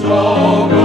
Jehovah.